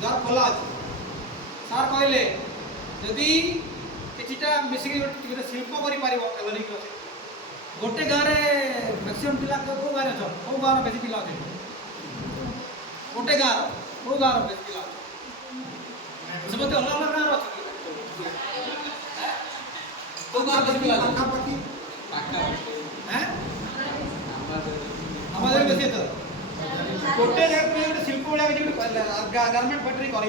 द्वार खोला अच्छे सार कहले जदि किटा मिसिक गोटे शिल्प कर गोटे गाँव में मैक्सीम पिला कौ गाँव में अच्छे कौ गाँव बेसी पिला अच्छे गोटे गाँव कौ गाँव बेसी पिला अच्छे सब अलग अलग गाँव कौ गाँव बेसी पिला हमारे बेसी गोटे जगह गोटे शिल्प भाया गार्मेंट फैक्ट्री कर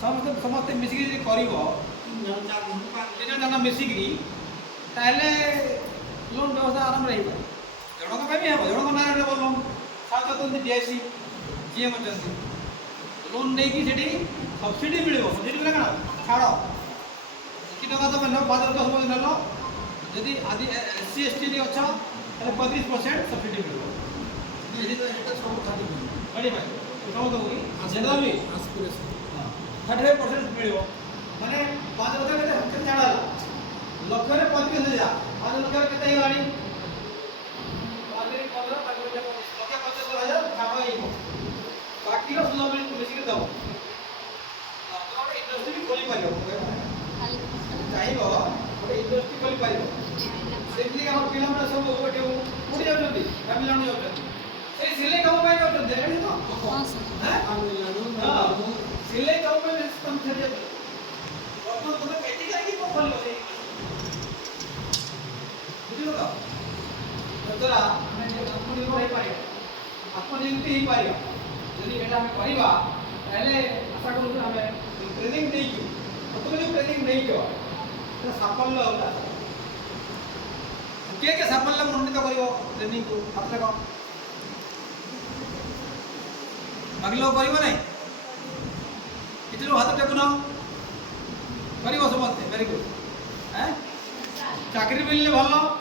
समस्त समस्त मिसिक कर मिसिक लोन व्यवस्था आराम रही जनक भी हम जनक ना लोन सात डीआईसी जीएम अच्छा लोन नहीं कि सब्सिडी मिले सब्सिडी मिले क्या छाड़ कि तुम नो 5-10 नेल जदि आदि SC ST अच्छा 35% सब्सिडी मिले जनरल भी 35% मिले माने 5 लाख के छाड़ा लक्ष 35,000 5 लक्ष के गाड़ी बाकी मिसिक दब इंडस्ट्री भी खोली पार चाहिए गोटे इंडस्ट्री खोली पार सेमती आम पिला सब कौटी जाऊँगी तामिलनाडु जाऊँगी सिलाई काम जाऊँगी तो सिलाई काम तुम छे बर्तमान तुम पेटी करके खोल बुझल तो तद्वारा आम आत्मनिर्भर हो पार आत्मनिर्भर हो पार जदि ये आम करवा आशा करें ट्रेनिंग नहीं प्रथम जो ट्रेनिंग नहीं साफल्य होगा किए साफल्य मनोनीत कर ट्रेनिंग को हाथ कौन बाकी लोग कर ना कितने हाथ टेकुन कर समस्ते वेरी गुड चाकरी मिलने भल